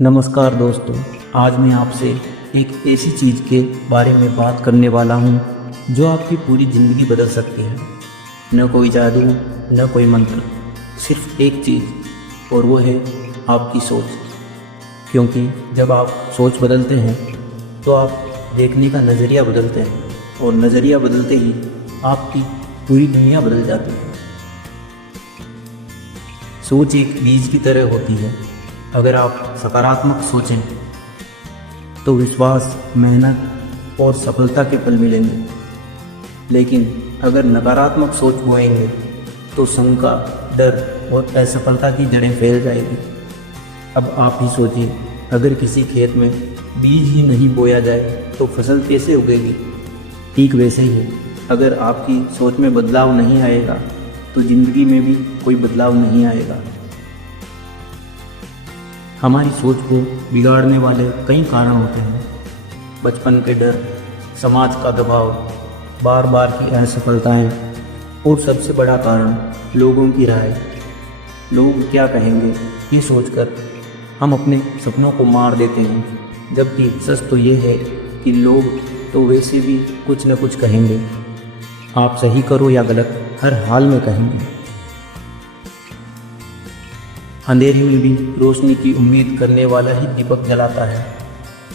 नमस्कार दोस्तों, आज मैं आपसे एक ऐसी चीज़ के बारे में बात करने वाला हूँ जो आपकी पूरी ज़िंदगी बदल सकती है। न कोई जादू, न कोई मंत्र, सिर्फ एक चीज़, और वो है आपकी सोच। क्योंकि जब आप सोच बदलते हैं तो आप देखने का नज़रिया बदलते हैं, और नज़रिया बदलते ही आपकी पूरी दुनिया बदल जाती है। सोच एक बीज की तरह होती है। अगर आप सकारात्मक सोचें तो विश्वास, मेहनत और सफलता के फल मिलेंगे। लेकिन अगर नकारात्मक सोच बोएंगे तो शंका, डर और असफलता की जड़ें फैल जाएगी। अब आप ही सोचिए, अगर किसी खेत में बीज ही नहीं बोया जाए तो फसल कैसे उगेगी? ठीक वैसे ही अगर आपकी सोच में बदलाव नहीं आएगा तो ज़िंदगी में भी कोई बदलाव नहीं आएगा। हमारी सोच को बिगाड़ने वाले कई कारण होते हैं। बचपन के डर, समाज का दबाव, बार बार की असफलताएं, और सबसे बड़ा कारण लोगों की राय। लोग क्या कहेंगे ये सोचकर हम अपने सपनों को मार देते हैं, जबकि सच तो ये है कि लोग तो वैसे भी कुछ न कुछ कहेंगे। आप सही करो या गलत, हर हाल में कहेंगे। अंधेरे में भी रोशनी की उम्मीद करने वाला ही दीपक जलाता है।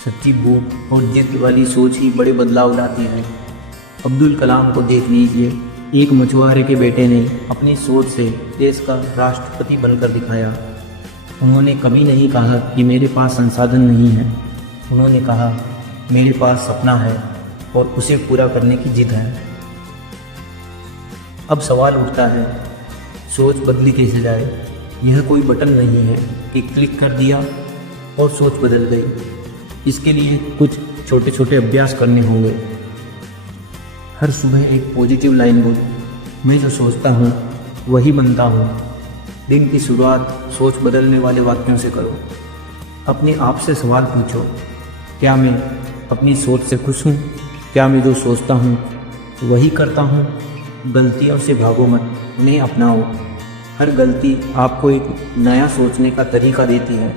सच्ची भूख और जिद वाली सोच ही बड़े बदलाव लाती है। अब्दुल कलाम को देख लीजिए, एक मछुआरे के बेटे ने अपनी सोच से देश का राष्ट्रपति बनकर दिखाया। उन्होंने कभी नहीं कहा कि मेरे पास संसाधन नहीं है। उन्होंने कहा, मेरे पास सपना है और उसे पूरा करने की जिद है। अब सवाल उठता है, सोच बदली कैसे जाए? यह कोई बटन नहीं है कि क्लिक कर दिया और सोच बदल गई। इसके लिए कुछ छोटे छोटे अभ्यास करने होंगे। हर सुबह एक पॉजिटिव लाइन बोल, मैं जो सोचता हूँ वही बनता हूँ। दिन की शुरुआत सोच बदलने वाले वाक्यों से करो। अपने आप से सवाल पूछो, क्या मैं अपनी सोच से खुश हूँ? क्या मैं जो सोचता हूँ वही करता हूँ? गलतियों से भागो मत, उन्हें अपनाओ। हर गलती आपको एक नया सोचने का तरीका देती है।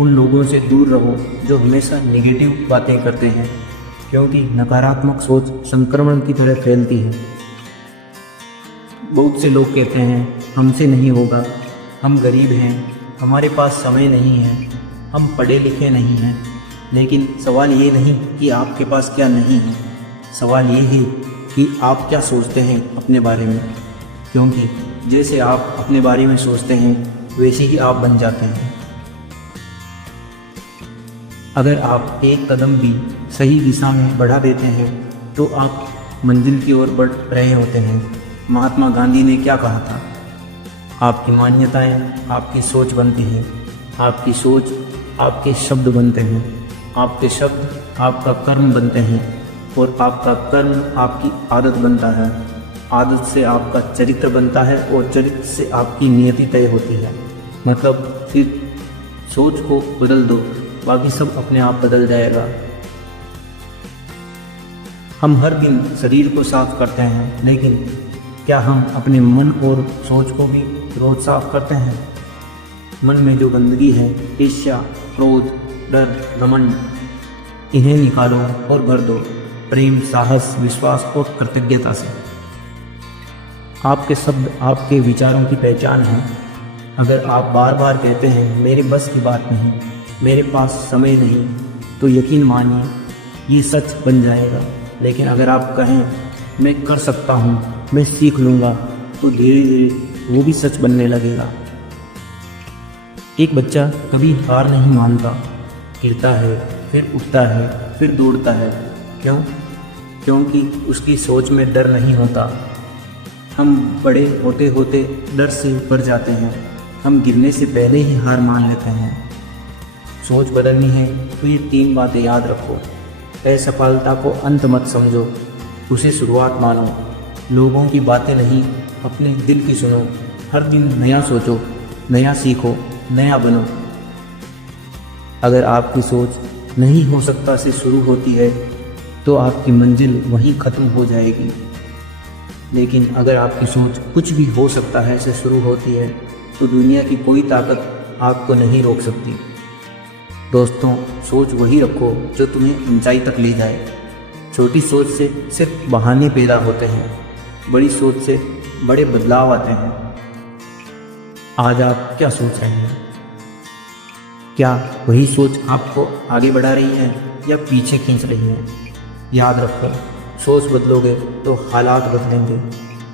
उन लोगों से दूर रहो जो हमेशा नेगेटिव बातें करते हैं, क्योंकि नकारात्मक सोच संक्रमण की तरह फैलती है। बहुत से लोग कहते हैं, हमसे नहीं होगा, हम गरीब हैं, हमारे पास समय नहीं है, हम पढ़े लिखे नहीं हैं। लेकिन सवाल ये नहीं कि आपके पास क्या नहीं है, सवाल ये है कि आप क्या सोचते हैं अपने बारे में। क्योंकि जैसे आप अपने बारे में सोचते हैं वैसे ही आप बन जाते हैं। अगर आप एक कदम भी सही दिशा में बढ़ा देते हैं तो आप मंजिल की ओर बढ़ रहे होते हैं। महात्मा गांधी ने क्या कहा था? आपकी मान्यताएं आपकी सोच बनती हैं, आपकी सोच आपके शब्द बनते हैं, आपके शब्द आपका कर्म बनते हैं, और आपका कर्म आपकी आदत बनता है। आदत से आपका चरित्र बनता है, और चरित्र से आपकी नियति तय होती है। मतलब सिर्फ सोच को बदल दो, बाकी सब अपने आप बदल जाएगा। हम हर दिन शरीर को साफ करते हैं, लेकिन क्या हम अपने मन और सोच को भी रोज साफ करते हैं? मन में जो गंदगी है, ईर्ष्या, क्रोध, डर, घमंड, इन्हें निकालो और भर दो प्रेम, साहस, विश्वास और कृतज्ञता से। आपके शब्द आपके विचारों की पहचान है। अगर आप बार बार कहते हैं, मेरे बस की बात नहीं, मेरे पास समय नहीं, तो यकीन मानिए ये सच बन जाएगा। लेकिन अगर आप कहें, मैं कर सकता हूँ, मैं सीख लूँगा, तो धीरे धीरे वो भी सच बनने लगेगा। एक बच्चा कभी हार नहीं मानता, गिरता है, फिर उठता है, फिर दौड़ता है। क्यों? क्योंकि उसकी सोच में डर नहीं होता। हम बड़े होते होते डर से ऊपर जाते हैं। हम गिरने से पहले ही हार मान लेते हैं। सोच बदलनी है तो ये 3 बातें याद रखो। असफलता को अंत मत समझो, उसे शुरुआत मानो। लोगों की बातें नहीं, अपने दिल की सुनो। हर दिन नया सोचो, नया सीखो, नया बनो। अगर आपकी सोच नहीं हो सकता से शुरू होती है तो आपकी मंजिल वहीं ख़त्म हो जाएगी। लेकिन अगर आपकी सोच कुछ भी हो सकता है से शुरू होती है तो दुनिया की कोई ताकत आपको नहीं रोक सकती। दोस्तों, सोच वही रखो जो तुम्हें ऊंचाई तक ले जाए। छोटी सोच से सिर्फ बहाने पैदा होते हैं, बड़ी सोच से बड़े बदलाव आते हैं। आज आप क्या सोच रहे हैं? क्या वही सोच आपको आगे बढ़ा रही है या पीछे खींच रही है? याद रखो, सोच बदलोगे तो हालात बदलेंगे,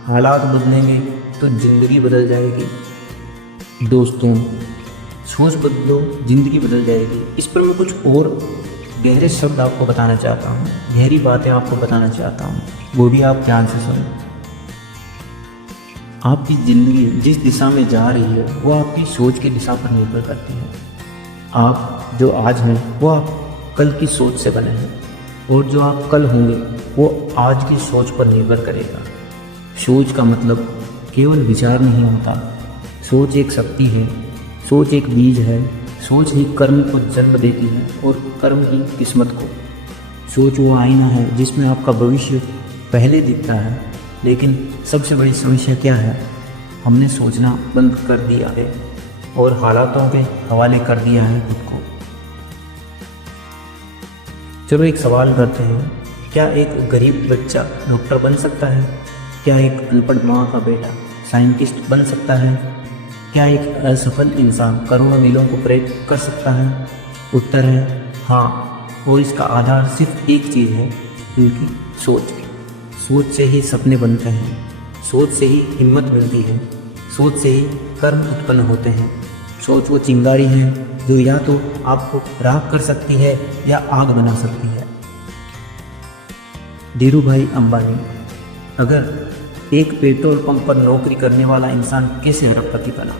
हालात बदलेंगे तो ज़िंदगी बदल जाएगी। दोस्तों, सोच बदलो, ज़िंदगी बदल जाएगी। इस पर मैं कुछ और गहरे शब्द आपको बताना चाहता हूँ, गहरी बातें आपको बताना चाहता हूँ, वो भी आप ध्यान से सुनो। आपकी ज़िंदगी जिस दिशा में जा रही है वो आपकी सोच की दिशा पर निर्भर करती है। आप जो आज हैं वो आप कल की सोच से बने हैं, और जो आप कल होंगे वो आज की सोच पर निर्भर करेगा। सोच का मतलब केवल विचार नहीं होता, सोच एक शक्ति है, सोच एक बीज है, सोच ही कर्म को जन्म देती है और कर्म ही किस्मत को। सोच वो आईना है जिसमें आपका भविष्य पहले दिखता है, लेकिन सबसे बड़ी समस्या क्या है? हमने सोचना बंद कर दिया है और हालातों के हवाले कर दिया है खुद को। चलो एक सवाल करते हैं, क्या एक गरीब बच्चा डॉक्टर बन सकता है? क्या एक अनपढ़ माँ का बेटा साइंटिस्ट बन सकता है? क्या एक असफल इंसान करोड़ों मीलों को प्रेरित कर सकता है? उत्तर है हाँ, और इसका आधार सिर्फ एक चीज़ है, उनकी सोच। सोच से ही सपने बनते हैं, सोच से ही हिम्मत मिलती है, सोच से ही कर्म उत्पन्न होते हैं। सोच वो चिंगारी है जो या तो आपको राख कर सकती है या आग बना सकती है। धीरूभाई अंबानी, अगर एक पेट्रोल पंप पर नौकरी करने वाला इंसान कैसे अरबपति बना?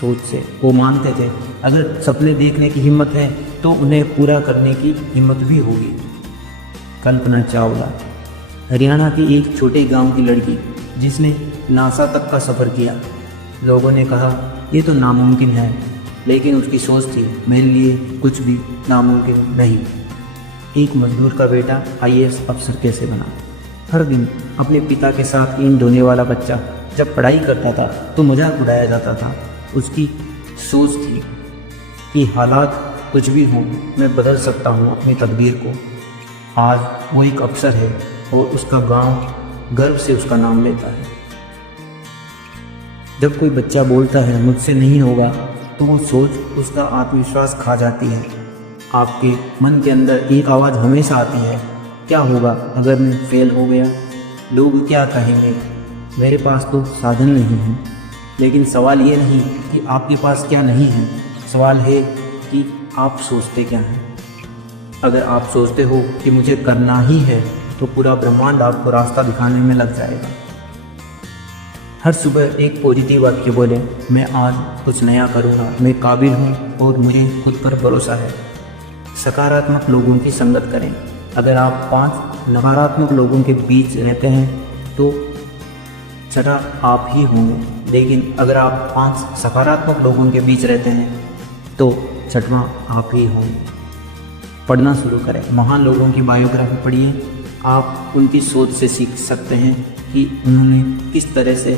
सोच से। वो मानते थे अगर सपने देखने की हिम्मत है तो उन्हें पूरा करने की हिम्मत भी होगी। कल्पना चावला, हरियाणा की एक छोटे गांव की लड़की जिसने नासा तक का सफ़र किया। लोगों ने कहा ये तो नामुमकिन है, लेकिन उसकी सोच थी मेरे लिए कुछ भी नामुमकिन नहीं। एक मजदूर का बेटा IAS अफसर कैसे बना? हर दिन अपने पिता के साथ ईंट ढोने वाला बच्चा जब पढ़ाई करता था तो मजाक उड़ाया जाता था। उसकी सोच थी कि हालात कुछ भी हों, मैं बदल सकता हूँ अपनी तकदीर को। आज वो एक अफसर है और उसका गांव गर्व से उसका नाम लेता है। जब कोई बच्चा बोलता है मुझसे नहीं होगा, तो वो सोच उसका आत्मविश्वास खा जाती है। आपके मन के अंदर एक आवाज़ हमेशा आती है, क्या होगा अगर मैं फेल हो गया? लोग क्या कहेंगे? मेरे पास तो साधन नहीं है। लेकिन सवाल ये नहीं कि आपके पास क्या नहीं है, सवाल है कि आप सोचते क्या हैं। अगर आप सोचते हो कि मुझे करना ही है, तो पूरा ब्रह्मांड आपको रास्ता दिखाने में लग जाएगा। हर सुबह एक पॉजिटिव वाक्य बोले, मैं आज कुछ नया करूँगा, मैं काबिल हूँ और मुझे खुद पर भरोसा है। सकारात्मक लोगों की संगत करें। अगर आप 5 नकारात्मक लोगों के बीच रहते हैं तो छठा आप ही होंगे, लेकिन अगर आप 5 सकारात्मक लोगों के बीच रहते हैं तो छठवां आप ही होंगे। पढ़ना शुरू करें, महान लोगों की बायोग्राफी पढ़िए। आप उनकी सोच से सीख सकते हैं कि उन्होंने किस तरह से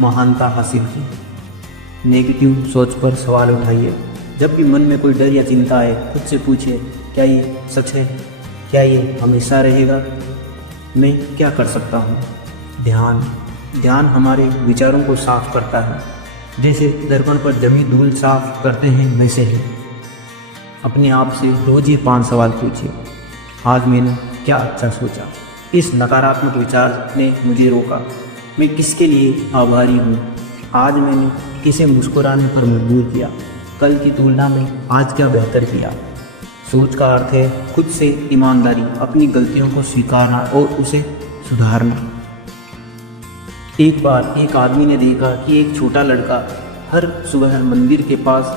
महानता हासिल की। नेगेटिव सोच पर सवाल उठाइए। जब भी मन में कोई डर या चिंता आए, खुद से पूछिए, क्या ये सच है? क्या ये हमेशा रहेगा? मैं क्या कर सकता हूँ? ध्यान हमारे विचारों को साफ करता है। जैसे दर्पण पर जमी धूल साफ करते हैं, वैसे ही अपने आप से रोज ये 5 सवाल पूछिए। आज मैंने क्या अच्छा सोचा? इस नकारात्मक विचार ने मुझे रोका। मैं किसके लिए आभारी हूँ? आज मैंने किसे मुस्कुराने पर मजबूर किया? कल की तुलना में आज क्या बेहतर किया? सोच का अर्थ है खुद से ईमानदारी, अपनी गलतियों को स्वीकारना और उसे सुधारना। एक बार एक आदमी ने देखा कि एक छोटा लड़का हर सुबह मंदिर के पास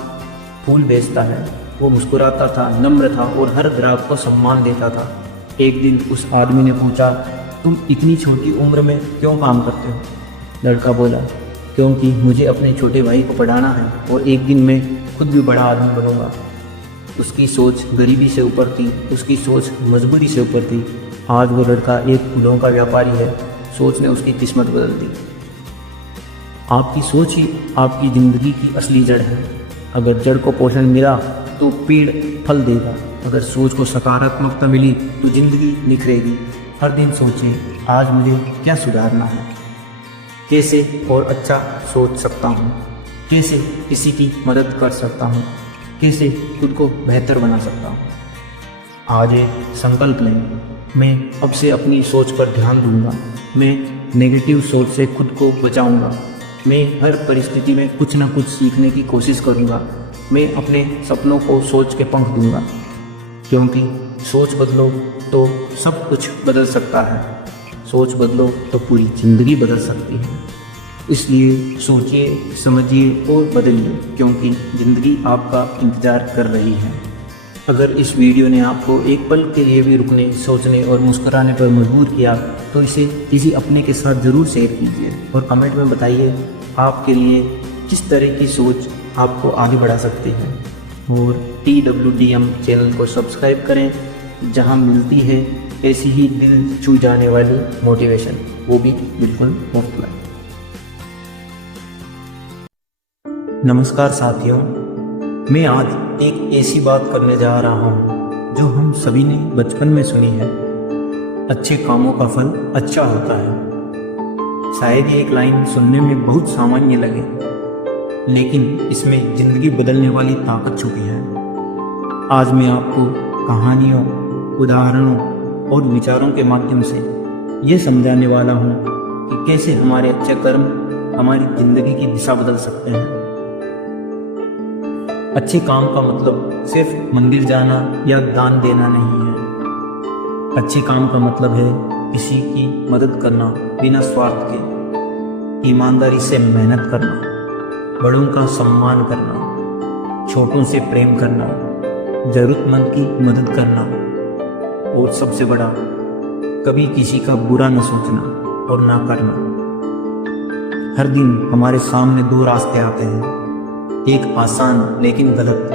फूल बेचता है। वो मुस्कुराता था, नम्र था और हर ग्राहक को सम्मान देता था। एक दिन उस आदमी ने पूछा, तुम इतनी छोटी उम्र में क्यों काम करते हो? लड़का बोला, क्योंकि मुझे अपने छोटे भाई को पढ़ाना है और एक दिन मैं खुद भी बड़ा आदमी बनूंगा। उसकी सोच गरीबी से ऊपर थी, उसकी सोच मजबूरी से ऊपर थी। आज वो लड़का एक फूलों का व्यापारी है। सोच ने उसकी किस्मत बदल दी। आपकी सोच ही आपकी ज़िंदगी की असली जड़ है। अगर जड़ को पोषण मिला तो पेड़ फल देगा। अगर सोच को सकारात्मकता मिली तो जिंदगी निखरेगी। हर दिन सोचें, आज मुझे क्या सुधारना है, कैसे और अच्छा सोच सकता हूँ, कैसे किसी की मदद कर सकता हूँ, कैसे खुद को बेहतर बना सकता हूँ। आज एक संकल्प लें, मैं अब से अपनी सोच पर ध्यान दूंगा। मैं नेगेटिव सोच से खुद को बचाऊंगा। मैं हर परिस्थिति में कुछ न कुछ सीखने की कोशिश करूंगा। मैं अपने सपनों को सोच के पंख दूंगा, क्योंकि सोच बदलो तो सब कुछ बदल सकता है। सोच बदलो तो पूरी ज़िंदगी बदल सकती है। इसलिए सोचिए, समझिए और बदलिए, क्योंकि ज़िंदगी आपका इंतज़ार कर रही है। अगर इस वीडियो ने आपको एक पल के लिए भी रुकने, सोचने और मुस्कुराने पर मजबूर किया तो इसे किसी अपने के साथ ज़रूर शेयर कीजिए और कमेंट में बताइए आपके लिए किस तरह की सोच आपको आगे बढ़ा सकती है। और TWDM चैनल को सब्सक्राइब करें, जहां मिलती है ऐसी ही दिल छू जाने वाली मोटिवेशन, वो भी बिल्कुल मुफ्त में। नमस्कार साथियों, मैं आज एक ऐसी बात करने जा रहा हूँ जो हम सभी ने बचपन में सुनी है। अच्छे कामों का फल अच्छा होता है। शायद ये एक लाइन सुनने में बहुत सामान्य लगे, लेकिन इसमें जिंदगी बदलने वाली ताकत छुपी है। आज मैं आपको कहानियों, उदाहरणों और विचारों के माध्यम से ये समझाने वाला हूँ कि कैसे हमारे अच्छे कर्म हमारी जिंदगी की दिशा बदल सकते हैं। अच्छे काम का मतलब सिर्फ मंदिर जाना या दान देना नहीं है। अच्छे काम का मतलब है किसी की मदद करना बिना स्वार्थ के, ईमानदारी से मेहनत करना, बड़ों का सम्मान करना, छोटों से प्रेम करना, जरूरतमंद की मदद करना और सबसे बड़ा, कभी किसी का बुरा न सोचना और ना करना। हर दिन हमारे सामने दो रास्ते आते हैं, एक आसान लेकिन गलत,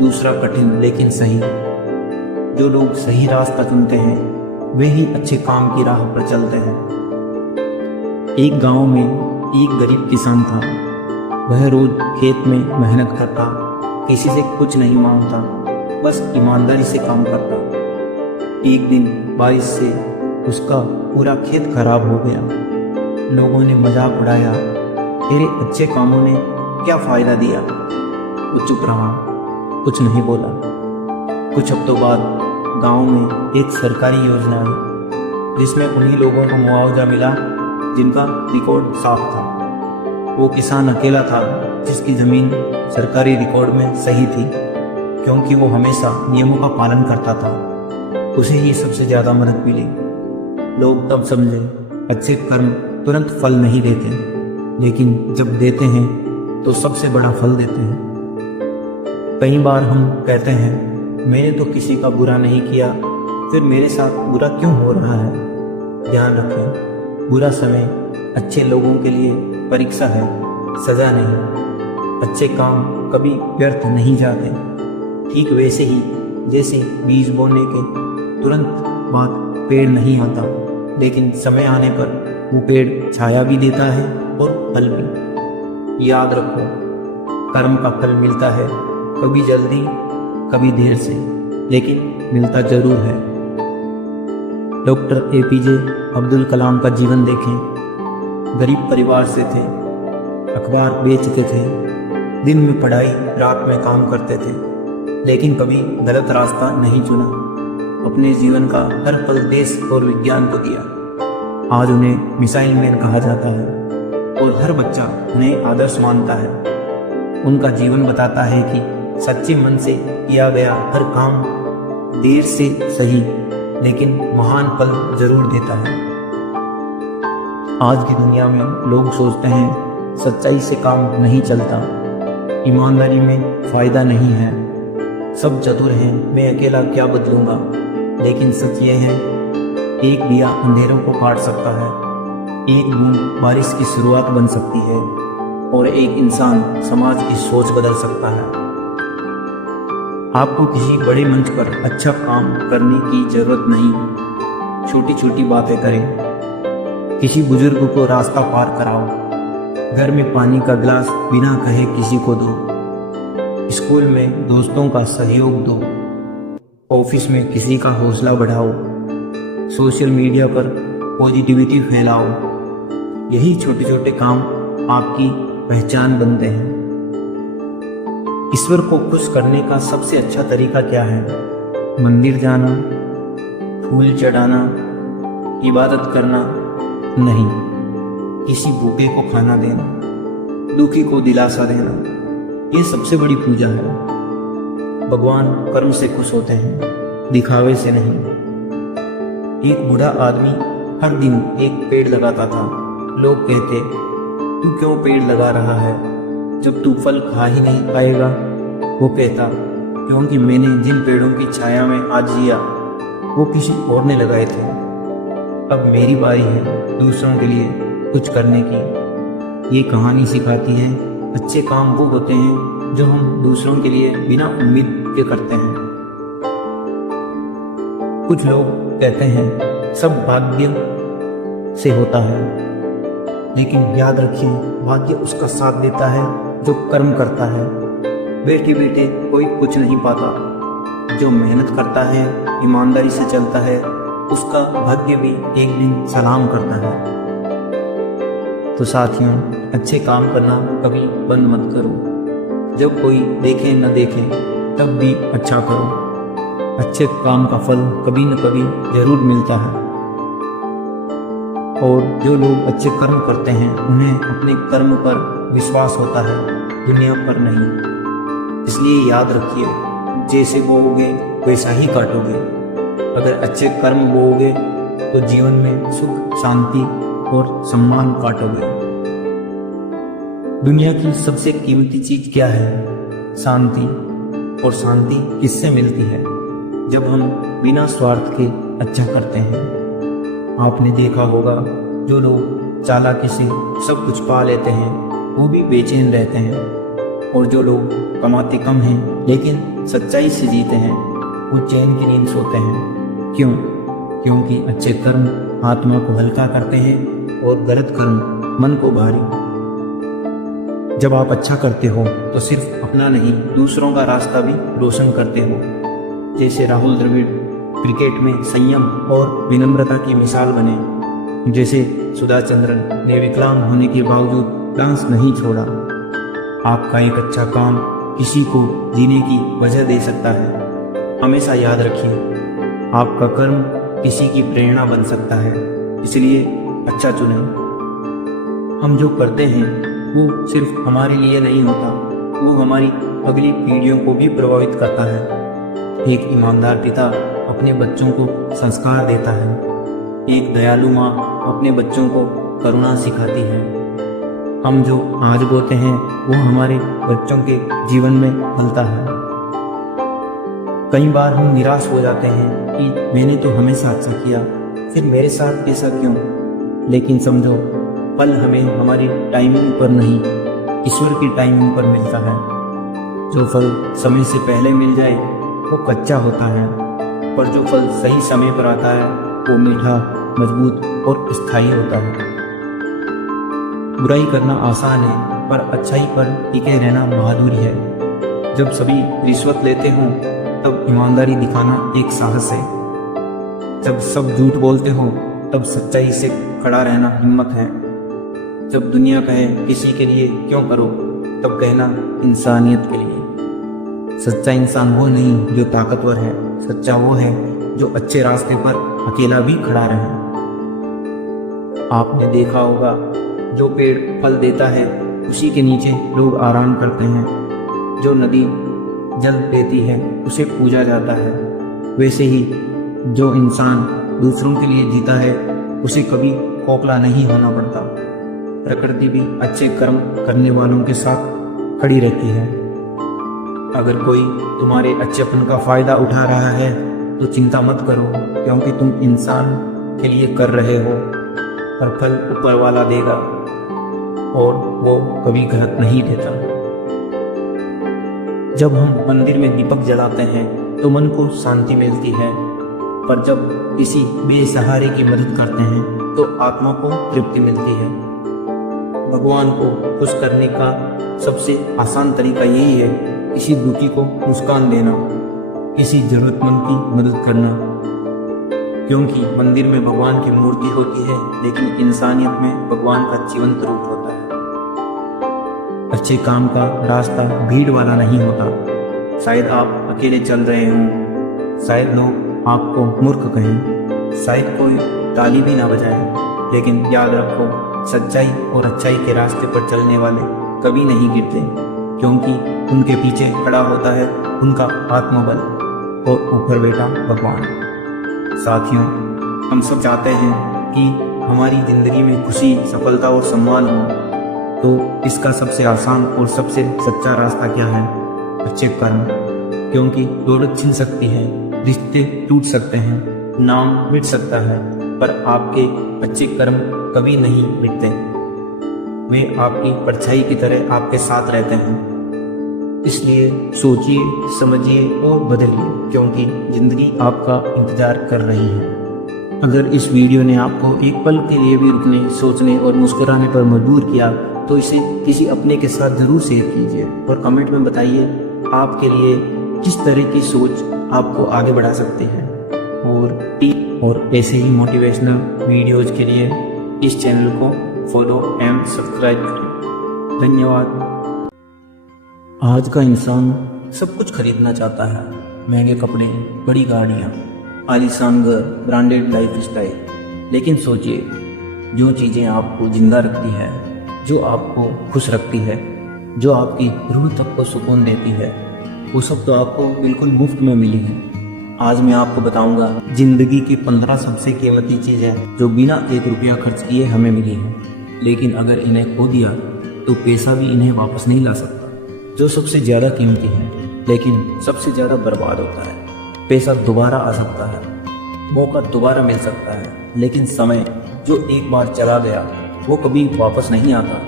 दूसरा कठिन लेकिन सही। जो लोग सही रास्ता चुनते हैं वे ही अच्छे काम की राह पर चलते हैं। एक गांव में एक गरीब किसान था। वह रोज खेत में मेहनत करता, किसी से कुछ नहीं मांगता, बस ईमानदारी से काम करता। एक दिन बारिश से उसका पूरा खेत खराब हो गया। लोगों ने मजाक उड़ाया, तेरे अच्छे कामों ने क्या फायदा दिया। वो चुप रहा, कुछ नहीं बोला। कुछ हफ्तों बाद गांव में एक सरकारी योजना आई, जिसमें उन्हीं लोगों को मुआवजा मिला जिनका रिकॉर्ड साफ था। वो किसान अकेला था जिसकी ज़मीन सरकारी रिकॉर्ड में सही थी, क्योंकि वो हमेशा नियमों का पालन करता था। उसे ही सबसे ज़्यादा मदद मिली। लोग तब समझे अच्छे कर्म तुरंत फल नहीं देते, लेकिन जब देते हैं तो सबसे बड़ा फल देते हैं। कई बार हम कहते हैं, मैंने तो किसी का बुरा नहीं किया, फिर मेरे साथ बुरा क्यों हो रहा है। ध्यान रखें, बुरा समय अच्छे लोगों के लिए परीक्षा है, सजा नहीं। अच्छे काम कभी व्यर्थ नहीं जाते। ठीक वैसे ही जैसे बीज बोने के तुरंत बाद पेड़ नहीं आता, लेकिन समय आने पर वो पेड़ छाया भी देता है और फल भी। याद रखो, कर्म का फल मिलता है, कभी जल्दी कभी देर से, लेकिन मिलता जरूर है। डॉक्टर APJ अब्दुल कलाम का जीवन देखें। गरीब परिवार से थे, अखबार बेचते थे, दिन में पढ़ाई, रात में काम करते थे, लेकिन कभी गलत रास्ता नहीं चुना। अपने जीवन का हर पल देश और विज्ञान को दिया। आज उन्हें मिसाइल मैन कहा जाता है और हर बच्चा उन्हें आदर्श मानता है। उनका जीवन बताता है कि सच्चे मन से किया गया हर काम देर से सही, लेकिन महान फल जरूर देता है। आज की दुनिया में लोग सोचते हैं सच्चाई से काम नहीं चलता, ईमानदारी में फायदा नहीं है, सब चतुर हैं, मैं अकेला क्या बदलूंगा। लेकिन सच ये है, एक दिया अंधेरों को काट सकता है, एक बूंद बारिश की शुरुआत बन सकती है और एक इंसान समाज की सोच बदल सकता है। आपको किसी बड़े मंच पर अच्छा काम करने की जरूरत नहीं। छोटी छोटी बातें करें। किसी बुजुर्ग को रास्ता पार कराओ, घर में पानी का गिलास बिना कहे किसी को दो, स्कूल में दोस्तों का सहयोग दो, ऑफिस में किसी का हौसला बढ़ाओ, सोशल मीडिया पर पॉजिटिविटी फैलाओ। यही छोटे छोटे काम आपकी पहचान बनते हैं। ईश्वर को खुश करने का सबसे अच्छा तरीका क्या है? मंदिर जाना, फूल चढ़ाना, इबादत करना नहीं, किसी भूखे को खाना देना, दुखी को दिलासा देना, ये सबसे बड़ी पूजा है। भगवान कर्म से खुश होते हैं, दिखावे से नहीं। एक बूढ़ा आदमी हर दिन एक पेड़ लगाता था। लोग कहते, तू क्यों पेड़ लगा रहा है जब तू फल खा ही नहीं पाएगा? वो कहता, क्योंकि मैंने जिन पेड़ों की छाया में आज जिया वो किसी और ने लगाए थे। अब मेरी बारी है दूसरों के लिए कुछ करने की। ये कहानी सिखाती है अच्छे काम वो होते हैं जो हम दूसरों के लिए बिना उम्मीद के करते हैं। कुछ लोग कहते हैं सब भाग्य से होता है, लेकिन याद रखिए भाग्य उसका साथ देता है जो कर्म करता है। बैठे बैठे कोई कुछ नहीं पाता। जो मेहनत करता है, ईमानदारी से चलता है, उसका भाग्य भी एक दिन सलाम करता है। तो साथियों, अच्छे काम करना कभी बंद मत करो। जब कोई देखे न देखे तब भी अच्छा करो। अच्छे काम का फल कभी न कभी जरूर मिलता है। और जो लोग अच्छे कर्म करते हैं उन्हें अपने कर्म पर विश्वास होता है, दुनिया पर नहीं। इसलिए याद रखिए, जैसे बोओगे वैसा ही काटोगे। अगर अच्छे कर्म बोओगे तो जीवन में सुख, शांति और सम्मान काटोगे। दुनिया की सबसे कीमती चीज क्या है? शांति। और शांति किससे मिलती है? जब हम बिना स्वार्थ के अच्छा करते हैं। आपने देखा होगा जो लोग चालाकी से सब कुछ पा लेते हैं वो भी बेचैन रहते हैं, और जो लोग कमाते कम हैं लेकिन सच्चाई से जीते हैं वो चैन की नींद सोते हैं। क्यों? क्योंकि अच्छे कर्म आत्मा को हल्का करते हैं और गलत कर्म मन को भारी। जब आप अच्छा करते हो तो सिर्फ अपना नहीं, दूसरों का रास्ता भी रोशन करते हो। जैसे राहुल द्रविड़ क्रिकेट में संयम और विनम्रता की मिसाल बने। जैसे सुधा चंद्रन ने विकलांग होने के बावजूद डांस नहीं छोड़ा। आपका एक अच्छा काम किसी को जीने की वजह दे सकता है। हमेशा याद रखिए, आपका कर्म किसी की प्रेरणा बन सकता है। इसलिए अच्छा चुनें। हम जो करते हैं वो सिर्फ हमारे लिए नहीं होता, वो हमारी अगली पीढ़ियों को भी प्रभावित करता है। एक ईमानदार पिता अपने बच्चों को संस्कार देता है। एक दयालु माँ अपने बच्चों को करुणा सिखाती है। हम जो आज बोते हैं वो हमारे बच्चों के जीवन में फलता है। कई बार हम निराश हो जाते हैं कि मैंने तो हमेशा अच्छा किया, फिर मेरे साथ ऐसा क्यों? लेकिन समझो, फल हमें हमारी टाइमिंग पर नहीं, ईश्वर की टाइमिंग पर मिलता है। जो फल समय से पहले मिल जाए वो कच्चा होता है, पर जो फल सही समय पर आता है वो मीठा, मजबूत और स्थायी होता है। बुराई करना आसान है, पर अच्छाई पर टिके रहना बहादुरी है। जब सभी रिश्वत लेते हों तब ईमानदारी दिखाना एक साहस है। जब सब झूठ बोलते हो तब सच्चाई से खड़ा रहना हिम्मत है। जब दुनिया कहे किसी के लिए क्यों करो, तब कहना इंसानियत के लिए। सच्चा इंसान वो नहीं जो ताकतवर है, सच्चा वो है जो अच्छे रास्ते पर अकेला भी खड़ा रहे। आपने देखा होगा जो पेड़ फल देता है उसी के नीचे लोग आराम करते हैं। जो नदी जल देती है उसे पूजा जाता है। वैसे ही जो इंसान दूसरों के लिए जीता है उसे कभी खोखला नहीं होना पड़ता। प्रकृति भी अच्छे कर्म करने वालों के साथ खड़ी रहती है। अगर कोई तुम्हारे अच्छेपन का फायदा उठा रहा है तो चिंता मत करो, क्योंकि तुम इंसान के लिए कर रहे हो, पर फल ऊपर वाला देगा और वो कभी गलत नहीं देता। जब हम मंदिर में दीपक जलाते हैं तो मन को शांति मिलती है, पर जब किसी बेसहारे की मदद करते हैं तो आत्मा को तृप्ति मिलती है। भगवान को खुश करने का सबसे आसान तरीका यही है कि किसी दुखी को मुस्कान देना, किसी जरूरतमंद की मदद करना। क्योंकि मंदिर में भगवान की मूर्ति होती है, लेकिन इंसानियत में भगवान का जीवंत रूप होता है। अच्छे काम का रास्ता भीड़ वाला नहीं होता। शायद आप अकेले चल रहे हों, शायद लोग आपको मूर्ख कहें, शायद कोई ताली भी ना बजाए, लेकिन याद रखो, सच्चाई और अच्छाई के रास्ते पर चलने वाले कभी नहीं गिरते, क्योंकि उनके पीछे खड़ा होता है उनका आत्मबल और ऊपर बैठा भगवान। साथियों, हम सब चाहते हैं कि हमारी ज़िंदगी में खुशी, सफलता और सम्मान हो, तो इसका सबसे आसान और सबसे सच्चा रास्ता क्या है? अच्छे कर्म। क्योंकि दौलत छिन सकती है, रिश्ते टूट सकते हैं, नाम मिट सकता है, पर आपके अच्छे कर्म कभी नहीं मिटते। वे आपकी परछाई की तरह आपके साथ रहते हैं। इसलिए सोचिए, समझिए और बदलिए, क्योंकि ज़िंदगी आपका इंतज़ार कर रही है। अगर इस वीडियो ने आपको एक पल के लिए भी रुकने, सोचने और मुस्कुराने पर मजबूर किया, तो इसे किसी अपने के साथ ज़रूर शेयर कीजिए और कमेंट में बताइए आपके लिए किस तरह की सोच आपको आगे बढ़ा सकती है। और ऐसे ही मोटिवेशनल वीडियोज़ के लिए इस चैनल को फॉलो एंड सब्सक्राइब करें। धन्यवाद। आज का इंसान सब कुछ खरीदना चाहता है, महंगे कपड़े, बड़ी गाड़ियाँ, आलीशान घर, ब्रांडेड लाइफ स्टाइल। लेकिन सोचिए, जो चीज़ें आपको जिंदा रखती है, जो आपको खुश रखती है, जो आपकी रूह तक को सुकून देती है, वो सब तो आपको बिल्कुल मुफ्त में मिली है। आज मैं आपको बताऊंगा जिंदगी की 15 सबसे कीमती चीज़ें जो बिना 1 रुपया खर्च किए हमें मिली हैं, लेकिन अगर इन्हें खो दिया तो पैसा भी इन्हें वापस नहीं ला सकता। जो सबसे ज़्यादा कीमती है, लेकिन सबसे ज़्यादा बर्बाद होता है। पैसा दोबारा आ सकता है, मौका दोबारा मिल सकता है, लेकिन समय जो एक बार चला गया वो कभी वापस नहीं आता।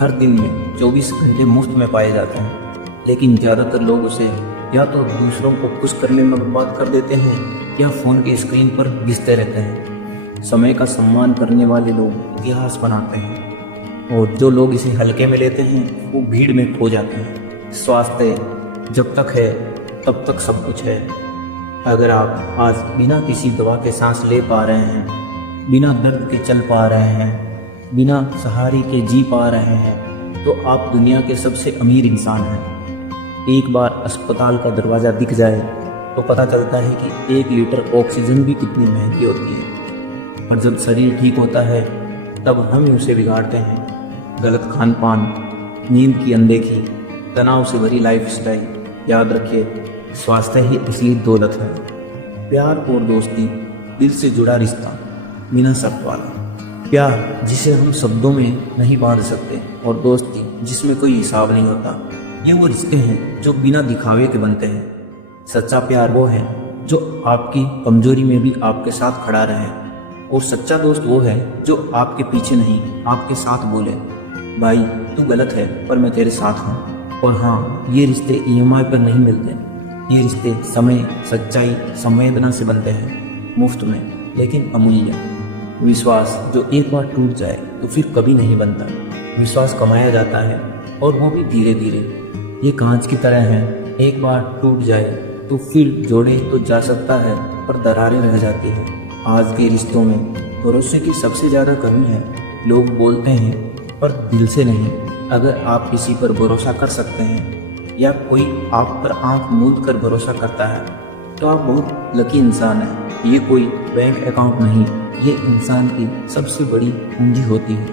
हर दिन में 24 घंटे मुफ्त में पाए जाते हैं, लेकिन ज़्यादातर लोग उसे या तो दूसरों को खुश करने में बर्बाद कर देते हैं या फ़ोन की स्क्रीन पर घिसते रहते हैं। समय का सम्मान करने वाले लोग इतिहास बनाते हैं, और जो लोग इसे हल्के में लेते हैं वो भीड़ में खो जाते हैं। स्वास्थ्य जब तक है तब तक सब कुछ है। अगर आप आज बिना किसी दवा के सांस ले पा रहे हैं, बिना दर्द के चल पा रहे हैं, बिना सहारे के जी पा रहे हैं, तो आप दुनिया के सबसे अमीर इंसान हैं। एक बार अस्पताल का दरवाज़ा दिख जाए तो पता चलता है कि 1 लीटर ऑक्सीजन भी कितनी महंगी होती है। और जब शरीर ठीक होता है तब हम ही उसे बिगाड़ते हैं। गलत खान पान, नींद की अनदेखी, तनाव से भरी लाइफस्टाइल। याद रखिए, स्वास्थ्य ही असली दौलत है। प्यार और दोस्ती दिल से जुड़ा रिश्ता, बिना शर्त वाला। प्यार जिसे हम शब्दों में नहीं बांध सकते, और दोस्ती जिसमें कोई हिसाब नहीं होता। ये वो रिश्ते हैं जो बिना दिखावे के बनते हैं। सच्चा प्यार वो है जो आपकी कमजोरी में भी आपके साथ खड़ा रहे, और सच्चा दोस्त वो है जो आपके पीछे नहीं, आपके साथ बोले, भाई तू गलत है पर मैं तेरे साथ हूँ। और हाँ, ये रिश्ते EMI पर नहीं मिलते। ये रिश्ते समय, सच्चाई, संवेदना से बनते हैं, मुफ्त में लेकिन अमूल्य। विश्वास जो एक बार टूट जाए तो फिर कभी नहीं बनता। विश्वास कमाया जाता है, और वो भी धीरे धीरे। ये कांच की तरह है, एक बार टूट जाए तो फिर जोड़े तो जा सकता है, पर दरारें रह जाती है। आज के रिश्तों में भरोसे की सबसे ज़्यादा कमी है। लोग बोलते हैं पर दिल से नहीं। अगर आप किसी पर भरोसा कर सकते हैं, या कोई आप पर आंख मूंद कर भरोसा करता है, तो आप बहुत लकी इंसान हैं। ये कोई बैंक अकाउंट नहीं, ये इंसान की सबसे बड़ी पूंजी होती है।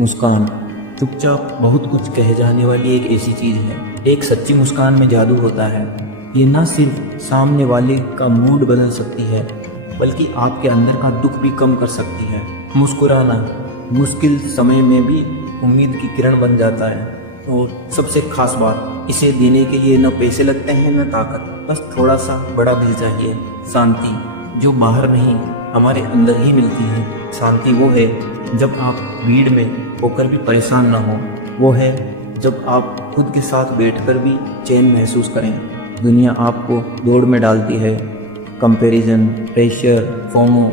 मुस्कान चुपचाप बहुत कुछ कह जाने वाली एक ऐसी चीज़ है। एक सच्ची मुस्कान में जादू होता है। ये न सिर्फ सामने वाले का मूड बदल सकती है, बल्कि आपके अंदर का दुख भी कम कर सकती है। मुस्कुराना मुश्किल समय में भी उम्मीद की किरण बन जाता है। और सबसे खास बात, इसे देने के लिए न पैसे लगते हैं न ताकत, बस थोड़ा सा बड़ा दिल चाहिए। शांति जो बाहर नहीं, हमारे अंदर ही मिलती है। शांति वो है जब आप भीड़ में होकर भी परेशान न हो। वो है जब आप खुद के साथ बैठकर भी चैन महसूस करें। दुनिया आपको दौड़ में डालती है, कंपैरिजन, प्रेशर, फोमो,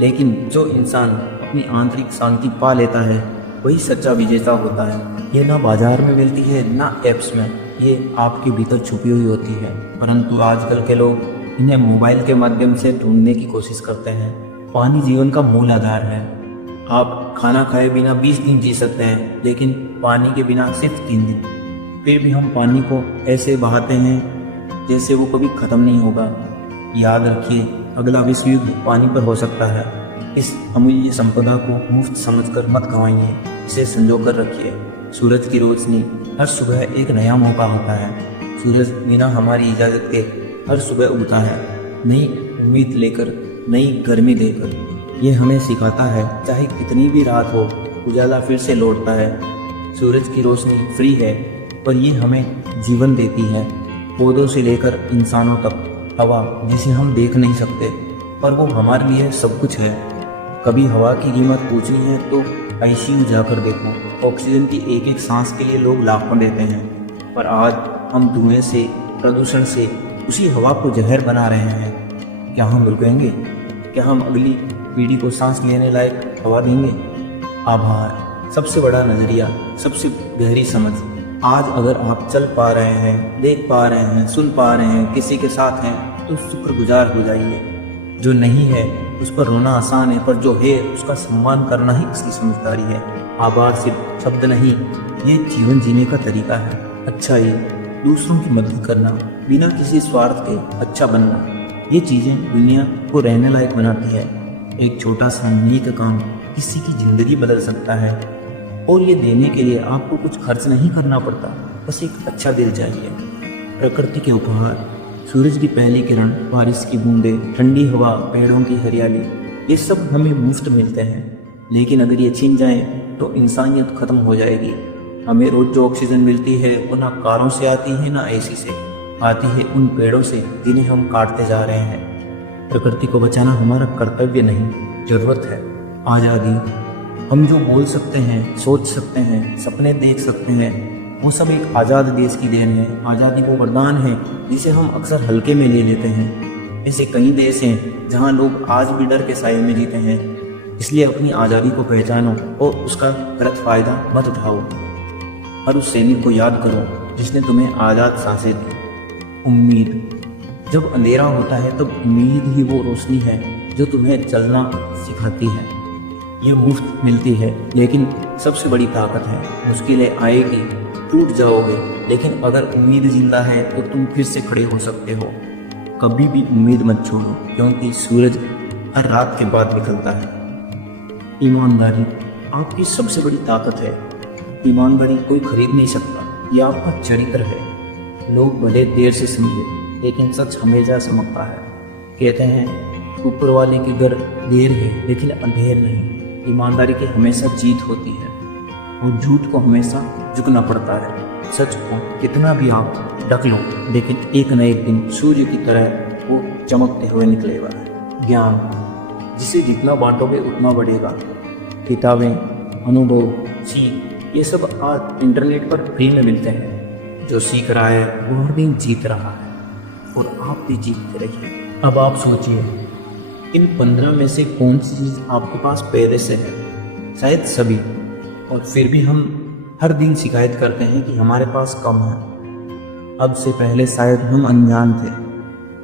लेकिन जो इंसान अपनी आंतरिक शांति पा लेता है वही सच्चा विजेता होता है। ये ना बाजार में मिलती है, ना ऐप्स में, ये आपके भीतर छुपी हुई होती है, परंतु आजकल के लोग इन्हें मोबाइल के माध्यम से ढूंढने की कोशिश करते हैं। पानी जीवन का मूल आधार है। आप खाना खाए बिना 20 दिन जी सकते हैं, लेकिन पानी के बिना सिर्फ 3 दिन। फिर भी हम पानी को ऐसे बहाते हैं जैसे वो कभी ख़त्म नहीं होगा। याद रखिए, अगला विश्व युद्ध पानी पर हो सकता है। इस अमूल्य संपदा को मुफ्त समझकर मत गंवाइए, इसे संजो कर रखिए। सूरज की रोशनी हर सुबह एक नया मौका होता है। सूरज बिना हमारी इजाज़त के हर सुबह उगता है, नई उम्मीद लेकर, नई गर्मी देकर। ये हमें सिखाता है चाहे कितनी भी रात हो, उजाला फिर से लौटता है। सूरज की रोशनी फ्री है, पर ये हमें जीवन देती है। पौधों से लेकर इंसानों तक, हवा जिसे हम देख नहीं सकते, पर वो हमारे लिए सब कुछ है। कभी हवा की कीमत पूछनी है तो आईसीयू जाकर देखो। ऑक्सीजन की एक एक सांस के लिए लोग लाखों देते हैं, पर आज हम धुएं से, प्रदूषण से उसी हवा को जहर बना रहे हैं। क्या हम रुकेंगे? क्या हम अगली पीढ़ी को सांस लेने लायक हवा देंगे? आभार, सबसे बड़ा नजरिया, सबसे गहरी समझ। आज अगर आप चल पा रहे हैं, देख पा रहे हैं, सुन पा रहे हैं, किसी के साथ हैं, तो शुक्रगुजार हो जाइए। जो नहीं है उस पर रोना आसान है, पर जो है उसका सम्मान करना ही असली समझदारी है। आभार सिर्फ शब्द नहीं, ये जीवन जीने का तरीका है। अच्छाई, दूसरों की मदद करना, बिना किसी स्वार्थ के अच्छा बनना, ये चीज़ें दुनिया को रहने लायक बनाती है। एक छोटा सा नेक काम किसी की ज़िंदगी बदल सकता है, और ये देने के लिए आपको कुछ खर्च नहीं करना पड़ता, बस एक अच्छा दिल चाहिए। प्रकृति के उपहार, सूरज की पहली किरण, बारिश की बूंदें, ठंडी हवा, पेड़ों की हरियाली, ये सब हमें मुफ्त मिलते हैं। लेकिन अगर ये छीन जाए तो इंसानियत खत्म हो जाएगी। हमें रोज जो ऑक्सीजन मिलती है वो ना कारों से आती है, ना एसी से आती है, उन पेड़ों से जिन्हें हम काटते जा रहे हैं। प्रकृति को बचाना हमारा कर्तव्य नहीं, जरूरत है। आज़ादी, हम जो बोल सकते हैं, सोच सकते हैं, सपने देख सकते हैं, वो सब एक आज़ाद देश की देन है। आज़ादी वो वरदान है जिसे हम अक्सर हल्के में ले लेते हैं। ऐसे कई देश हैं जहाँ लोग आज भी डर के साए में जीते हैं। इसलिए अपनी आज़ादी को पहचानो और उसका गलत फ़ायदा मत उठाओ। और उस सैनिक को याद करो जिसने तुम्हें आज़ाद सांसें दी। उम्मीद, जब अंधेरा होता है तब उम्मीद ही वो रोशनी है जो तुम्हें चलना सिखाती है। ये मुफ्त मिलती है, लेकिन सबसे बड़ी ताकत है। मुश्किलें आएगी, टूट जाओगे, लेकिन अगर उम्मीद जिंदा है तो तुम फिर से खड़े हो सकते हो। कभी भी उम्मीद मत छोड़ो, क्योंकि सूरज हर रात के बाद निकलता है। ईमानदारी आपकी सबसे बड़ी ताकत है। ईमानदारी कोई खरीद नहीं सकता, ये आपका चरित्र है। लोग भले देर से समझे, लेकिन सच हमेशा चमकता है। कहते हैं ऊपर वाले के घर देर है लेकिन अंधेर नहीं। ईमानदारी की हमेशा जीत होती है, और झूठ को हमेशा झुकना पड़ता है। सच को कितना भी आप ढक लो, लेकिन एक न एक दिन सूर्य की तरह वो चमकते हुए निकलेगा। ज्ञान, जिसे जितना बांटोगे उतना बढ़ेगा। किताबें, अनुभव, सीख, ये सब आज इंटरनेट पर फ्री में मिलते हैं। जो सीख रहा है वो हर दिन जीत रहा है, और आप भी जीतते रहिए। अब आप सोचिए, इन 15 में से कौन सी चीज़ आपके पास पहले से है? शायद सभी, और फिर भी हम हर दिन शिकायत करते हैं कि हमारे पास कम है। अब से पहले शायद हम अनजान थे,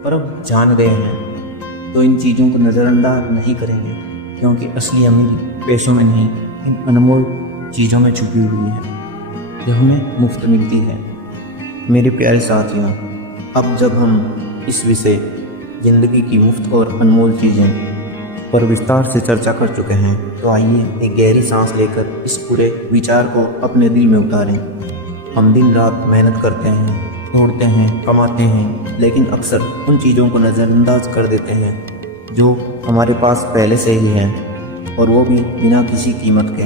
पर अब जान गए हैं, तो इन चीज़ों को नज़रअंदाज नहीं करेंगे, क्योंकि असली अमीरी पैसों में नहीं, इन अनमोल चीज़ों में छुपी हुई है जो हमें मुफ्त मिलती है। मेरे प्यारे साथियों, अब जब हम इस विषय ज़िंदगी की मुफ्त और अनमोल चीज़ें पर विस्तार से चर्चा कर चुके हैं, तो आइए एक गहरी सांस लेकर इस पूरे विचार को अपने दिल में उतारें। हम दिन रात मेहनत करते हैं, ढूंढते हैं, कमाते हैं, लेकिन अक्सर उन चीज़ों को नज़रअंदाज कर देते हैं जो हमारे पास पहले से ही हैं, और वो भी बिना किसी कीमत के।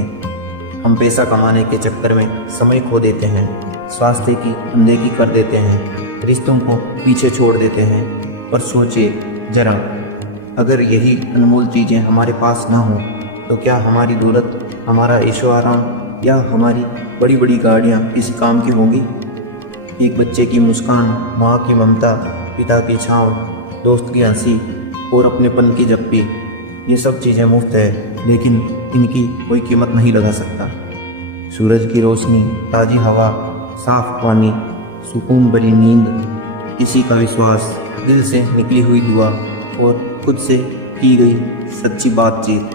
हम पैसा कमाने के चक्कर में समय खो देते हैं, स्वास्थ्य की अनदेखी कर देते हैं, रिश्तों को पीछे छोड़ देते हैं। पर सोचिए जरा, अगर यही अनमोल चीज़ें हमारे पास ना हो तो क्या हमारी दौलत, हमारा ऐशो आराम या हमारी बड़ी बड़ी गाड़ियाँ किसी काम की होंगी? एक बच्चे की मुस्कान, माँ की ममता, पिता की छाँव, दोस्त की हंसी और अपनेपन की झप्पी, ये सब चीज़ें मुफ्त है, लेकिन इनकी कोई कीमत नहीं लगा सकता। सूरज की रोशनी, ताज़ी हवा, साफ पानी, सुकून भरी नींद, किसी का विश्वास, दिल से निकली हुई दुआ और खुद से की गई सच्ची बातचीत,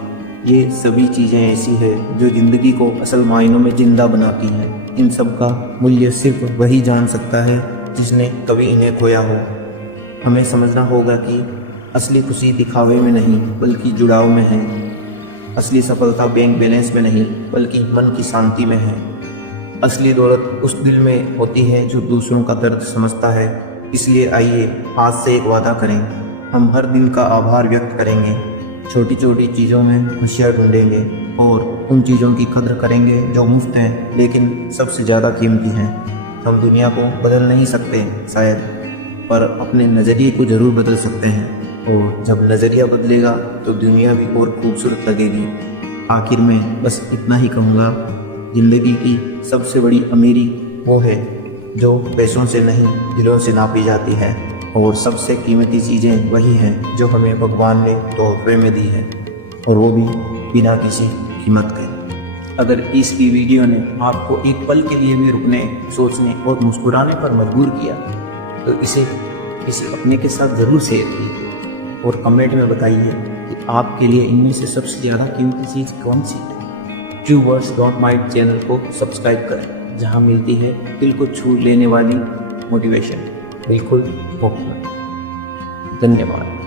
ये सभी चीज़ें ऐसी है जो ज़िंदगी को असल मायनों में ज़िंदा बनाती हैं। इन सब का मूल्य सिर्फ वही जान सकता है जिसने कभी इन्हें खोया हो। हमें समझना होगा कि असली खुशी दिखावे में नहीं बल्कि जुड़ाव में है। असली सफलता बैंक बैलेंस में नहीं बल्कि मन की शांति में है। असली दौलत उस दिल में होती है जो दूसरों का दर्द समझता है। इसलिए आइए आज से एक वादा करें, हम हर दिन का आभार व्यक्त करेंगे, छोटी छोटी चीज़ों में खुशियाँ ढूंढेंगे और उन चीज़ों की कद्र करेंगे जो मुफ्त हैं लेकिन सबसे ज़्यादा कीमती हैं। हम दुनिया को बदल नहीं सकते शायद, पर अपने नज़रिए को ज़रूर बदल सकते हैं, और जब नज़रिया बदलेगा तो दुनिया भी और खूबसूरत लगेगी। आखिर में बस इतना ही कहूँगा, ज़िंदगी की सबसे बड़ी अमीरी वो है जो पैसों से नहीं दिलों से नापी जाती है, और सबसे कीमती चीज़ें वही हैं जो हमें भगवान ने तोहफे में दी है, और वो भी बिना किसी कीमत के। अगर इस की वीडियो ने आपको एक पल के लिए भी रुकने, सोचने और मुस्कुराने पर मजबूर किया तो इसे किसी अपने के साथ ज़रूर शेयर कीजिए और कमेंट में बताइए कि आपके लिए इनमें से सबसे ज़्यादा कीमती चीज़ कौन सी है। True words don't might channel को सब्सक्राइब करें, जहां मिलती है दिल को छू लेने वाली मोटिवेशन, बिल्कुल मुफ्त में। धन्यवाद।